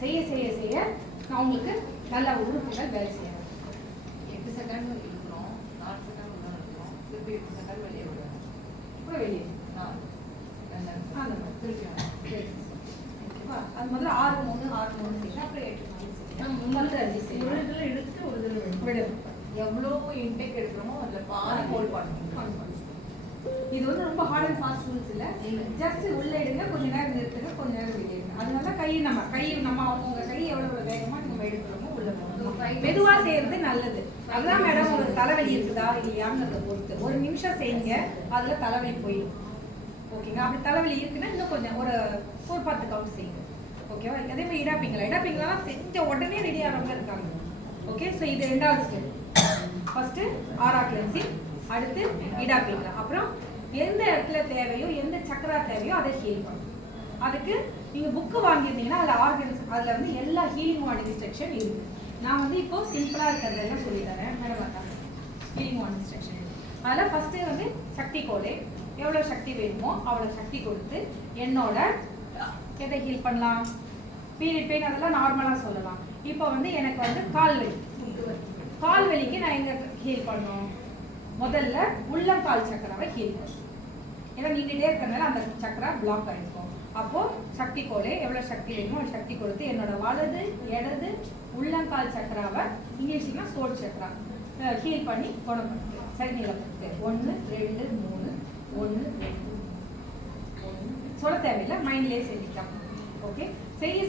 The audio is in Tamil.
செய்ய செய்ய செய்ய அவங்களுக்கு நல்ல உறுப்புகள் வேலை செய்யணும். 8 செகண்ட் இருக்கிறோம், 4 செகண்ட் உள்ள இருக்கிறோம், திருப்பி 8 செகண்ட் வெளியே விடணும். அப்புறம் வெளியே அந்த மாதிரி திருப்பி ஓகேவா? அது முதல்ல 6 3 செய்யணும். அப்புறம் 8 முதல்ல 5 செய்யணும். ஒரு இதில் எடுத்து ஒரு இதில் விடணும். எவ்வளோ இன்டேக் எடுக்கிறோமோ அதில் பாதி ஹோல்ட் பண்ணணும். இது வந்து ரொம்ப ஹார்ட் அண்ட் ஃபாஸ்ட் ரூல்ஸ் இல்ல. ஜஸ்ட் உள்ள எடுங்க, கொஞ்ச நேரம் நிறுத்துங்க, கொஞ்ச நேரம் வெளியிடுங்க. அதனால கை நம்ம அவங்க கை எவ்வளவு வேகமா நம்ம எடுக்கிறோமோ உள்ள போகணும். மெதுவா செய்யறது நல்லது. அதுதான் மேடம் உங்களுக்கு தலைவலி இருக்குதா இல்லையான்னு பொறுத்து 1 நிமிஷம் செய்யுங்க, அதுல தலைவலி போயிடும். ஓகேங்க. அப்படி தலைவலி இருக்குன்னா இன்னும் கொஞ்சம் ஒரு 10 கவுண்ட் செய்யுங்க. ஓகேவா? அதே மாதிரி இடாப்பிங்களா செஞ்ச உடனே ரெடி ஆகிறவங்க இருக்காங்க. ஓகே. ஸோ இது 2வது ஸ்டெப். ஃபர்ஸ்ட் ஆரா கிளென்சிங், அடுத்து இடாப்பிங்களா. அப்புறம் எந்த இடத்துல தேவையோ எந்த சக்கரா தேவையோ அதை ஹீல் பண்ணும். அதுக்கு நீங்க புக்கு வாங்கியிருந்தீங்கன்னா அதுல வந்து எல்லா ஹீலிங் வார்டு இன்ஸ்ட்ரக்ஷன் இருக்கு. நான் வந்து இப்போ சிம்பிளா இருக்கிறதெல்லாம் சொல்லி தரேன். Madam healing ward instruction. அதில் ஃபர்ஸ்ட் வந்து சக்தி கோலே, எவ்வளவு சக்தி வேணுமோ அவ்வளவு சக்தி கொடுத்து என்னோட எதை ஹீல் பண்ணலாம். பீரியட் பெயின் அதெல்லாம் நார்மலா சொல்லலாம். இப்போ வந்து எனக்கு வந்து கால் வலிக்கு நான் எங்க ஹீல் பண்ணணும்? முதல்ல உள்ளங்கால் சக்கராவை ஹீல் பண்ணணும். ஏன்னா நீங்கிட்டே இருக்கிறதுனால அந்த சக்கரா பிளாக் ஆயிருக்கும். அப்போ சக்தி கோலே எவ்வளவு சக்தி வேணுமோ சக்தி கொடுத்து என்னோட வலது இடது உள்ளங்கால் சக்கராவை இங்கிலீஷ்னா சோல் சக்கரா ஹீல் பண்ணி குணப்படுத்து. சரி நிலப்படுத்து. 1 2 3 1 2 1 சொல்ல தேவையில்லை, மைண்ட்லேயே செஞ்சுக்கலாம். ஓகே. செய்ய